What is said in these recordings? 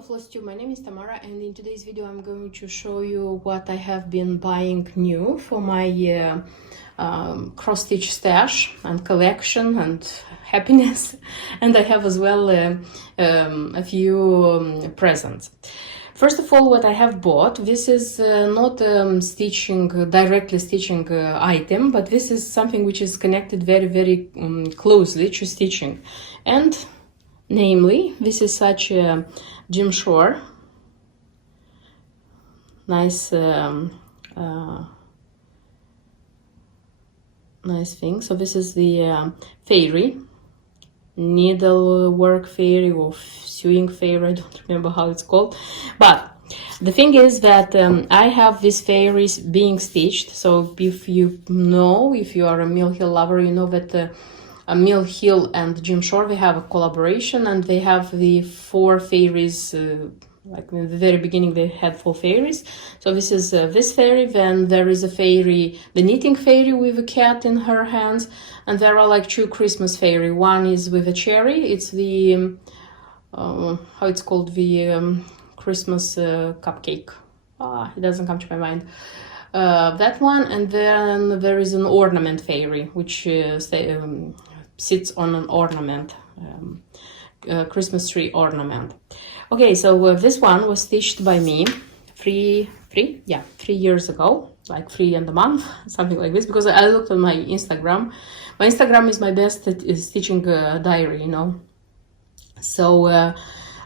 Hello Floss2, my name is Tamara, and in today's video I'm going to show you what I have been buying new for my cross-stitch stash and collection and happiness. And I have as well a few presents. First of all, what I have bought, this is not directly stitching item, but this is something which is connected very closely to stitching. And namely, this is such a Jim Shore, nice nice thing. So this is the fairy, needlework fairy or sewing fairy, I don't remember how it's called. But the thing is that I have these fairies being stitched. So if you are a Mill Hill lover, you know that Mill Hill and Jim Shore, they have a collaboration, and they have the 4 fairies. Like in the very beginning, they had 4 fairies. So this is this fairy. Then there is a fairy, the knitting fairy with a cat in her hands, and there are like 2 Christmas fairy. One is with a cherry. It's the how it's called, the Christmas cupcake. It doesn't come to my mind. That one, and then there is an ornament fairy, which sits on an ornament, Christmas tree ornament. Okay, so this one was stitched by me 3 years ago, like 3 and a month, something like this, because I looked on my Instagram. My Instagram is my best stitching diary, you know. So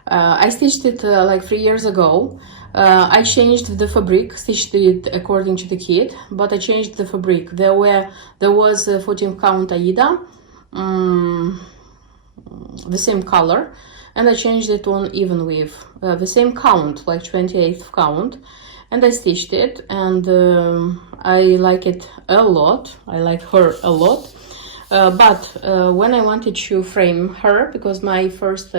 I stitched it like 3 years ago. I changed the fabric, stitched it according to the kit, but I changed the fabric. There was a 14 count Aida, the same color, and I changed it on even weave, the same count, like 28th count, and I stitched it, and I like it a lot. I like her a lot. But when I wanted to frame her, because my first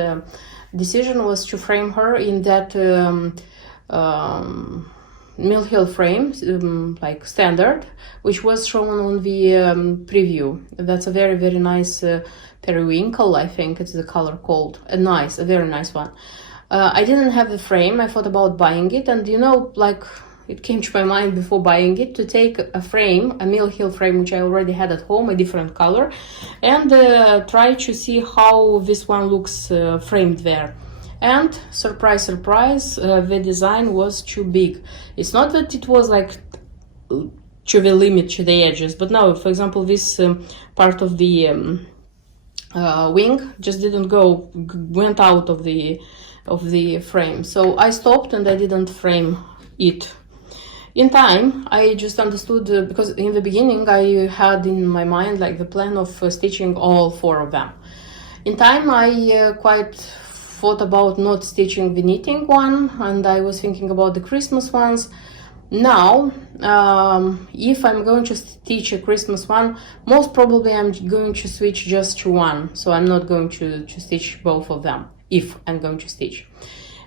decision was to frame her in that Mill Hill frame, like standard, which was shown on the preview. That's a very nice periwinkle, I think it's the color called. A very nice one. I didn't have the frame. I thought about buying it, and you know, like, it came to my mind before buying it to take a frame, a Mill Hill frame, which I already had at home, a different color, and try to see how this one looks framed there. And surprise, the design was too big. It's not that it was like to the limit, to the edges, but no, for example, this part of the wing just went out of the frame. So I stopped and I didn't frame it. In time, I just understood, because in the beginning I had in my mind like the plan of stitching all 4 of them. In time, I quite thought about not stitching the knitting one, and I was thinking about the Christmas ones. Now, if I'm going to stitch a Christmas one, most probably I'm going to switch just to one, so I'm not going to stitch both of them, if I'm going to stitch.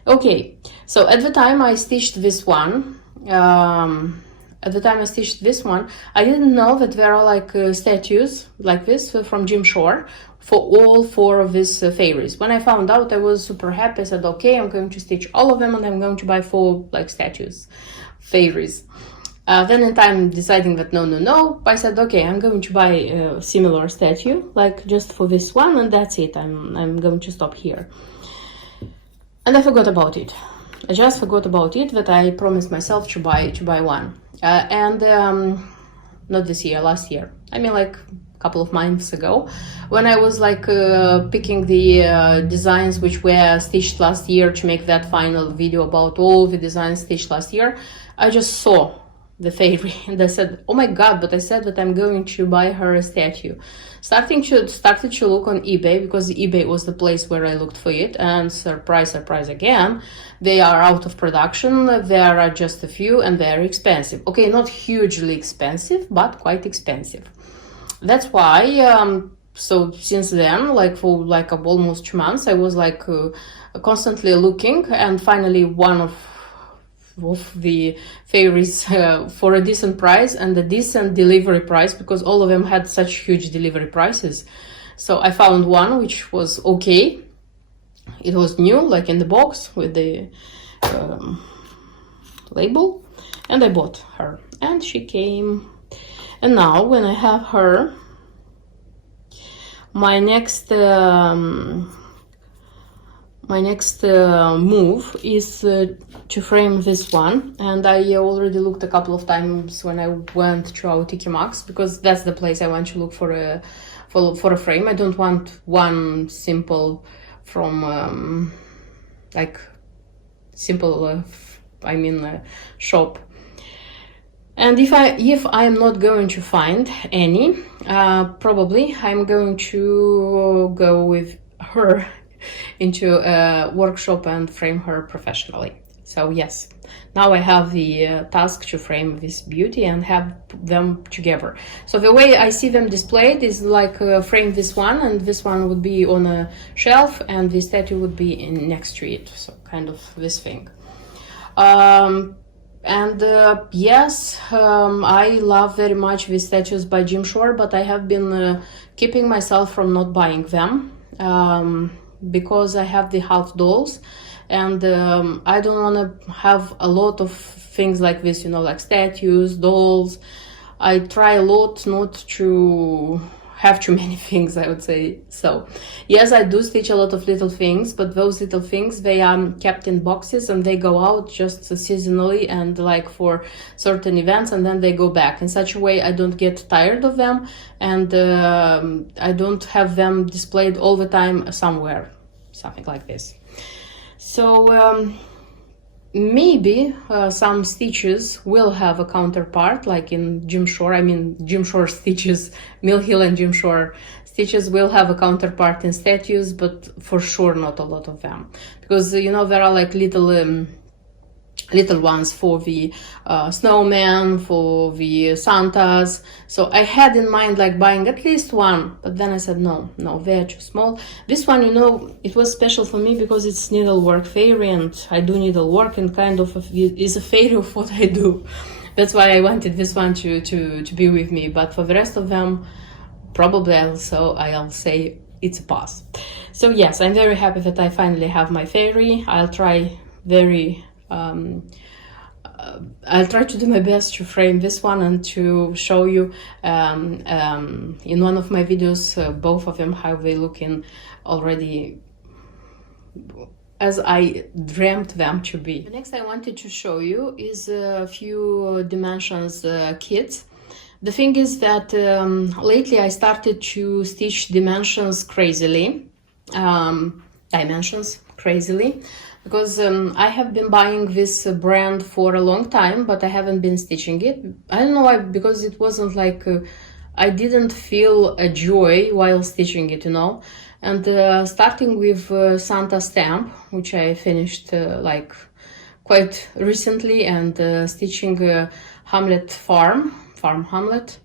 Okay, so at the time I stitched this one, I didn't know that there are like statues like this from Jim Shore for all 4 of these fairies. When I found out, I was super happy. I said, okay, I'm going to stitch all of them, and I'm going to buy 4 like statues, fairies. Then in time, deciding that no, I said, okay, I'm going to buy a similar statue, like just for this one, and that's it. I'm going to stop here. And I forgot about it. I just forgot about it, that I promised myself to buy one. Not this year, last year. I mean, like a couple of months ago, when I was like picking the designs which were stitched last year to make that final video about all the designs stitched last year. I just saw the fairy and I said, oh my god, but I said that I'm going to buy her a statue. Started to look on eBay, because eBay was the place where I looked for it, and surprise again, they are out of production. There are just a few, and they're expensive. Okay, not hugely expensive, but quite expensive. That's why so since then, like for like almost 2 months, I was like constantly looking, and finally one of the fairies for a decent price and a decent delivery price, because all of them had such huge delivery prices. So I found one which was okay, It was new, like in the box with the label, and I bought her, and she came. And now when I have her, my next move is to frame this one, and I already looked a couple of times when I went to our TK Maxx, because that's the place I want to look for a frame. I don't want one simple from like simple shop. And if I am not going to find any, probably I'm going to go with her into a workshop and frame her professionally. So yes, now I have the task to frame this beauty and have them together. So the way I see them displayed is like frame this one, and this one would be on a shelf, and the statue would be next to it. So kind of this thing. Yes, I love very much these statues by Jim Shore, but I have been keeping myself from not buying them because I have the half dolls, and I don't want to have a lot of things like this, you know, like statues, dolls. I try a lot not to have too many things, I would say. So yes, I do stitch a lot of little things, but those little things, they are kept in boxes and they go out just seasonally and like for certain events, and then they go back. In such a way I don't get tired of them, and I don't have them displayed all the time somewhere, something like this. So maybe some stitches will have a counterpart, like in Jim Shore. I mean, Jim Shore stitches, Mill Hill and Jim Shore stitches will have a counterpart in statues, but for sure not a lot of them, because you know there are like little ones for the snowman, for the Santas. So I had in mind like buying at least one, but then I said no, they're too small. This one, you know, it was special for me because it's needlework fairy, and I do needlework, and kind of is a fairy of what I do. That's why I wanted this one to be with me. But for the rest of them, probably I'll say it's a pass. So yes, I'm very happy that I finally have my fairy. I'll try to do my best to frame this one and to show you in one of my videos both of them, how they look in already as I dreamt them to be. The next I wanted to show you is a few dimensions kits. The thing is that lately I started to stitch dimensions crazily, because I have been buying this brand for a long time, but I haven't been stitching it. I don't know why, because it wasn't like I didn't feel a joy while stitching it, you know. And starting with Santa Stamp, which I finished like quite recently, and stitching Hamlet Farm Hamlet,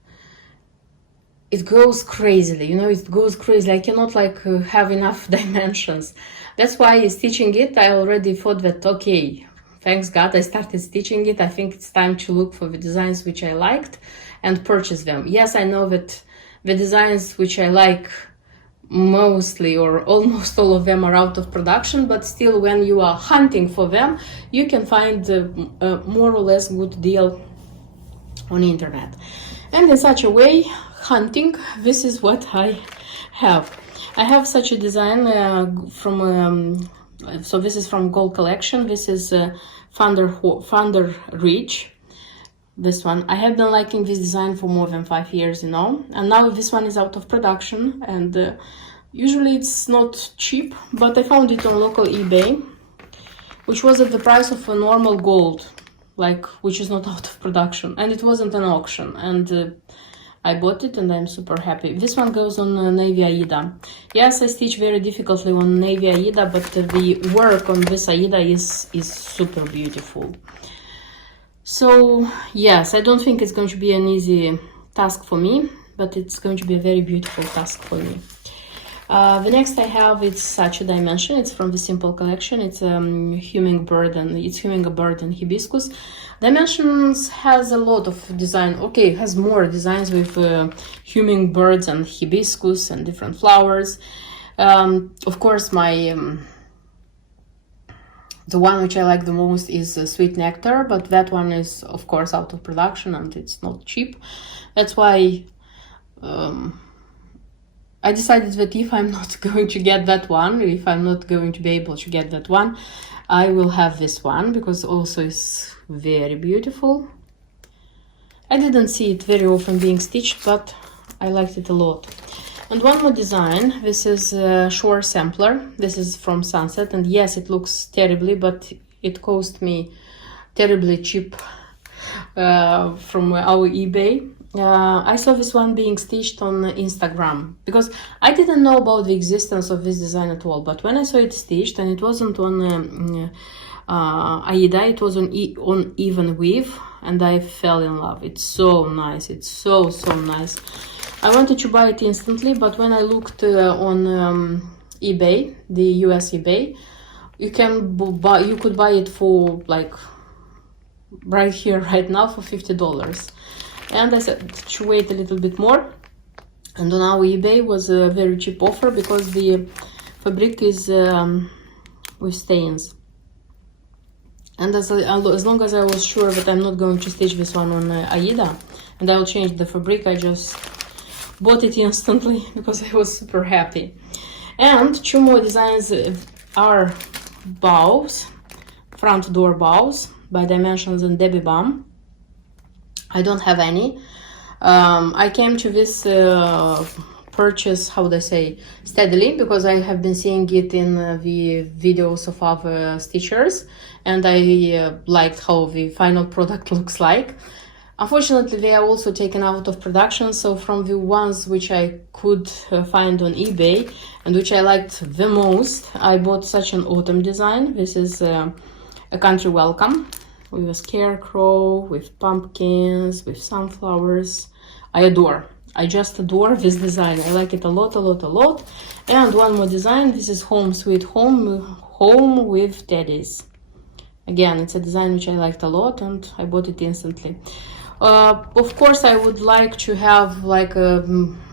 it goes crazily, you know, it goes crazy. I cannot like have enough dimensions. That's why stitching it, I already thought that, okay, thanks God I started stitching it. I think it's time to look for the designs which I liked and purchase them. Yes, I know that the designs which I like, mostly or almost all of them are out of production, but still when you are hunting for them, you can find a more or less good deal on the internet. And in such a way, hunting, this is what I have. I have such a design so this is from Gold Collection. This is Thunder Ridge. This one, I have been liking this design for more than 5 years, you know, and now this one is out of production, and usually it's not cheap, but I found it on local eBay, which was at the price of a normal gold, like, which is not out of production, and it wasn't an auction, and I bought it and I'm super happy. This one goes on Navy Aida. Yes, I stitch very difficultly on Navy Aida, but the work on this Aida is super beautiful. So yes, I don't think it's going to be an easy task for me, but it's going to be a very beautiful task for me. The next I have, it's such a dimension. It's from the Simple Collection. It's hummingbird and hibiscus. Dimensions has a lot of design. Okay, it has more designs with hummingbirds and hibiscus and different flowers. Of course, my The one which I like the most is Sweet Nectar, but that one is of course out of production and it's not cheap. That's why I decided that if I'm not going to get that one, if I'm not going to be able to get that one, I will have this one, because also it's very beautiful. I didn't see it very often being stitched, but I liked it a lot. And one more design. This is a Shore Sampler. This is from Sunset, and yes, it looks terribly, but it cost me terribly cheap from our eBay. I saw this one being stitched on Instagram, because I didn't know about the existence of this design at all, but when I saw it stitched, and it wasn't on Aida, it was on Even Weave, and I fell in love. It's so nice. It's so nice. I wanted to buy it instantly, but when I looked on eBay, the US eBay, you could buy it for like right here, right now, for $50. And I said to wait a little bit more. And on our eBay was a very cheap offer, because the fabric is with stains. And as long as I was sure that I'm not going to stitch this one on Aida, and I'll change the fabric, I just bought it instantly because I was super happy. And two more designs are bows, front door bows by Dimensions and Debbie Bum. I don't have any. I came to this purchase, how would I say, steadily, because I have been seeing it in the videos of other stitchers, and I liked how the final product looks like. Unfortunately, they are also taken out of production, so from the ones which I could find on eBay and which I liked the most, I bought such an autumn design. This is a country welcome with a scarecrow, with pumpkins, with sunflowers. I just adore this design. I like it a lot. And one more design. This is Home Sweet Home with Teddies. Again, it's a design which I liked a lot, and I bought it instantly. Of course, I would like to have like a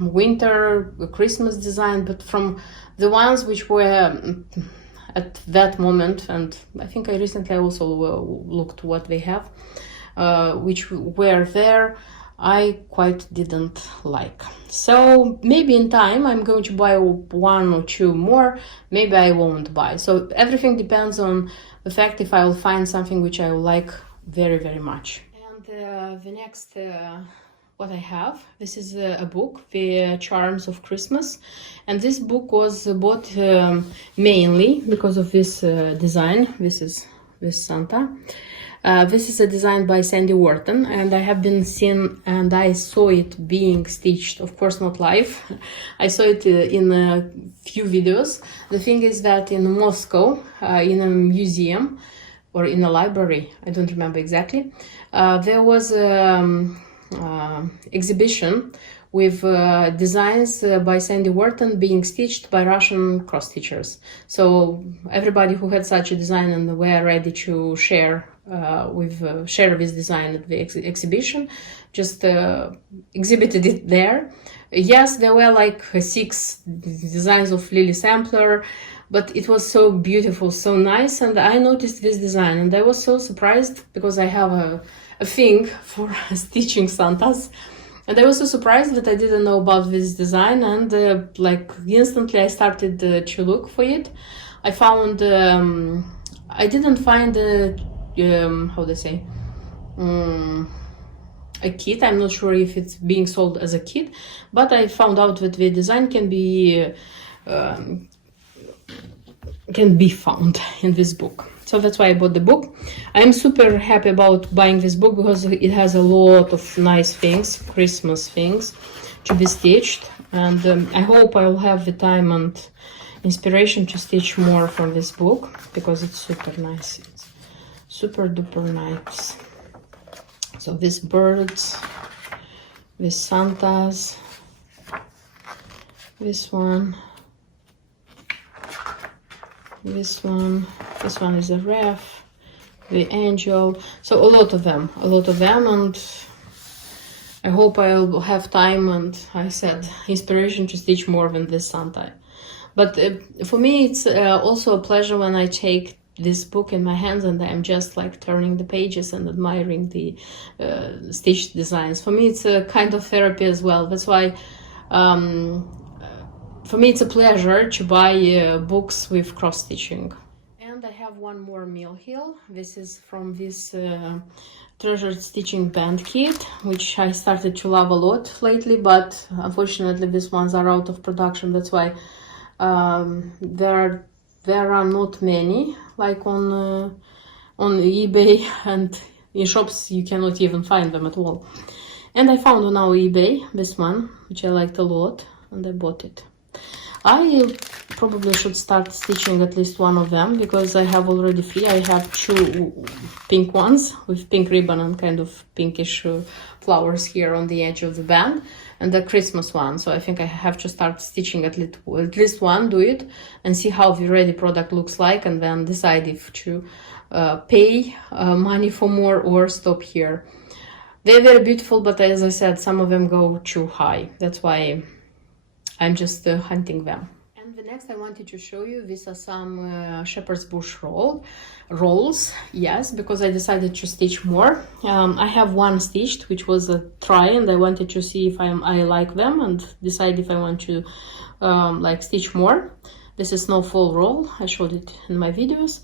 winter, a Christmas design, but from the ones which were at that moment, and I think I recently also looked what they have, which were there, I quite didn't like. So maybe in time I'm going to buy one or two more, maybe I won't buy. So everything depends on the fact if I will find something which I will like very much. And the next what I have, this is a book, The Charms of Christmas, and this book was bought mainly because of this design. This is this Santa. This is a design by Sandy Wharton, and I have been seeing, and I saw it being stitched, of course not live. I saw it in a few videos. The thing is that in Moscow, in a museum or in a library, I don't remember exactly, there was exhibition with designs by Sandy Wharton being stitched by Russian cross-stitchers. So everybody who had such a design and were ready to share share this design at the exhibition just exhibited it there. Yes, there were like 6 designs of Lily Sampler, but it was so beautiful, so nice, and I noticed this design and I was so surprised, because I have a thing for stitching Santas, and I was so surprised that I didn't know about this design, and like instantly I started to look for it. I found I didn't find how do I say, a kit. I'm not sure if it's being sold as a kit, but I found out that the design can be found in this book. So that's why I bought the book. I'm super happy about buying this book because it has a lot of nice things, Christmas things, to be stitched, and I hope I will have the time and inspiration to stitch more from this book, because it's super nice. It's super duper nice. So these birds, these Santas, this one, this one is a ref, the angel. So a lot of them, and I hope I'll have time and, I said, inspiration to stitch more than this Santa. But for me, it's also a pleasure when I take this book in my hands and I'm just like turning the pages and admiring the stitched designs. For me, it's a kind of therapy as well. That's why for me it's a pleasure to buy books with cross stitching. And I have one more Mill Hill. This is from this treasured stitching band kit, which I started to love a lot lately, but unfortunately these ones are out of production. That's why there are not many, like on eBay, and in shops you cannot even find them at all. And I found on our eBay this one, which I liked a lot, and I bought it. I probably should start stitching at least one of them, because I have already 3. I have 2 pink ones with pink ribbon and kind of pinkish flowers here on the edge of the band, and the Christmas one. So I think I have to start stitching at least one, do it, and see how the ready product looks like, and then decide if to pay money for more or stop here. They're very beautiful, but as I said, some of them go too high. That's why I'm just hunting them. And the next I wanted to show you, these are some shepherd's bush rolls. Yes, because I decided to stitch more. I have one stitched, which was a try, and I wanted to see if I like them and decide if I want to like stitch more. This is snowfall roll. I showed it in my videos.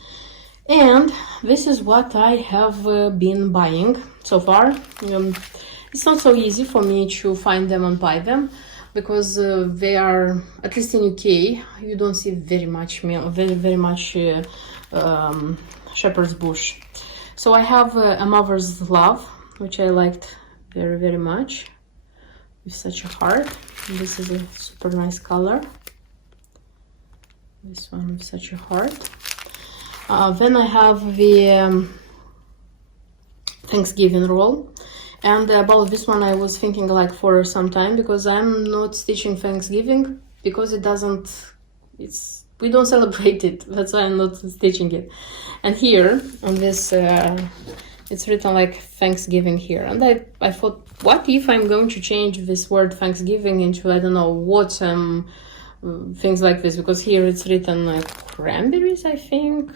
And this is what I have been buying so far. It's not so easy for me to find them and buy them, because they are, at least in UK, you don't see very much shepherd's bush. So I have a Mother's Love, which I liked very, very much, with such a heart. And this is a super nice color. This one with such a heart. Then I have the Thanksgiving roll. And about this one I was thinking like for some time, because I'm not stitching Thanksgiving, because we don't celebrate it. That's why I'm not stitching it. And here on this it's written like Thanksgiving here, and I thought, what if I'm going to change this word Thanksgiving into, I don't know, autumn, things like this, because here it's written like cranberries, I think,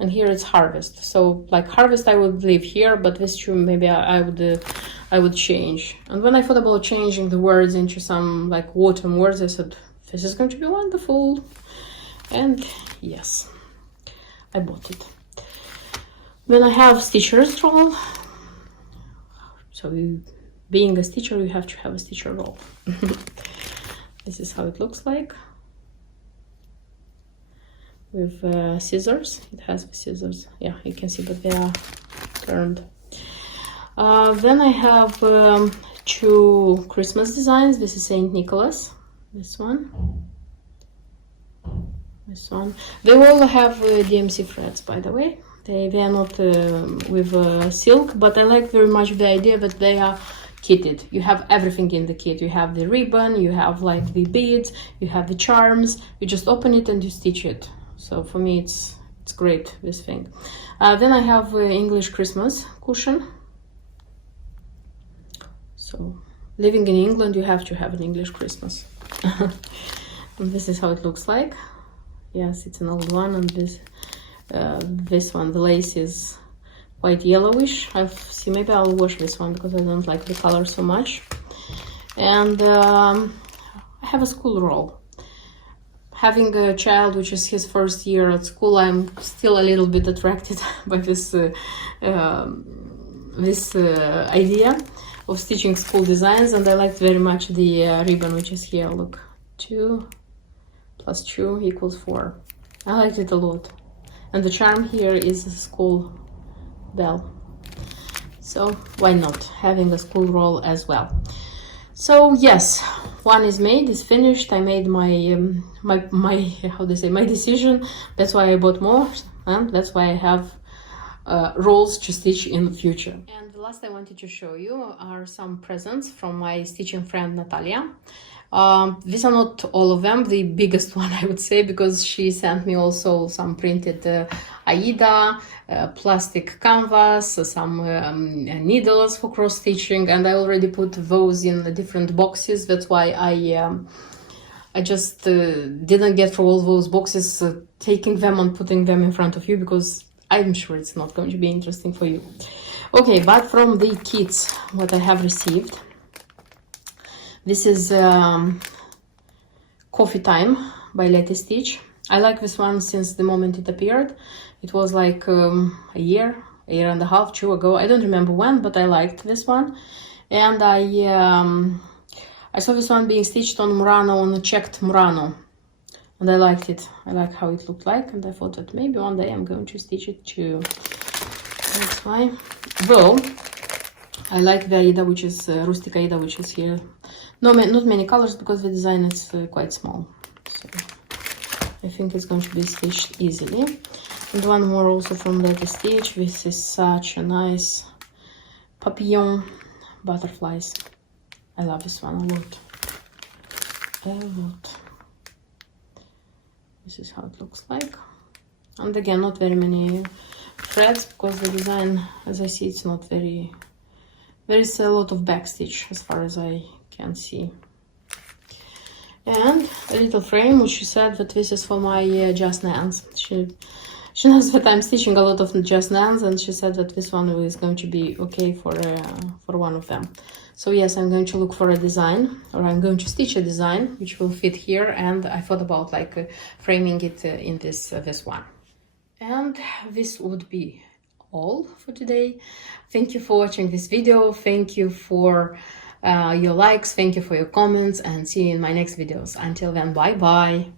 and here it's harvest. So like harvest I would leave here, but this two maybe I would change. And when I thought about changing the words into some like autumn words, I said, this is going to be wonderful. And yes, I bought it. Then I have stitcher's roll. So being a stitcher, you have to have a stitcher roll. This is how it looks like. With scissors. It has the scissors. Yeah, you can see, but they are turned. Then I have 2 Christmas designs. This is Saint Nicholas. This one. This one. They all have DMC threads, by the way. They are not with silk, but I like very much the idea that they are kitted. You have everything in the kit. You have the ribbon, you have like the beads, you have the charms. You just open it and you stitch it. So for me, it's great, this thing. Then I have English Christmas cushion. So living in England, you have to have an English Christmas. And this is how it looks like. Yes, it's an old one, and this one, the lace is quite yellowish. See, maybe I'll wash this one because I don't like the color so much. And I have a school roll. Having a child which is his first year at school, I'm still a little bit attracted by this idea of stitching school designs, and I liked very much the ribbon which is here. Look, 2 + 2 = 4. I liked it a lot. And the charm here is a school bell. So why not having a school roll as well? So yes, one is made, is finished. I made my how do you say, my decision. That's why I bought more, and that's why I have rolls to stitch in the future. And the last I wanted to show you are some presents from my stitching friend Natalia. These are not all of them, the biggest one I would say, because she sent me also some printed Aida, plastic canvas, some needles for cross stitching, and I already put those in the different boxes. That's why I I just didn't get through all those boxes, taking them and putting them in front of you, because I'm sure it's not going to be interesting for you. Okay, but from the kits, what I have received, this is Coffee Time by Letty Stitch. I like this one since the moment it appeared. It was like a year and a half, 2 ago. I don't remember when, but I liked this one. And I saw this one being stitched on Murano, on a checked Murano, and I liked it. I like how it looked like, and I thought that maybe one day I'm going to stitch it too. That's why. Though I like the Aida, which is Rustica Aida, which is here. No, not many colors, because the design is quite small. So I think it's going to be stitched easily. And one more also from Letty Stitch. This is such a nice papillon butterflies. I love this one a lot. A lot. This is how it looks like. And again, not very many threads, because the design, as I see, it's not very... There is a lot of backstitch as far as I can see. And a little frame, which she said that this is for my Just Nans. She knows that I'm stitching a lot of Just Nans, and she said that this one is going to be okay for one of them. So yes, I'm going to look for a design, or I'm going to stitch a design which will fit here, and I thought about like framing it in this one. And this would be all for today. Thank you for watching this video. Thank you for your likes. Thank you for your comments, and see you in my next videos. Until then, bye bye.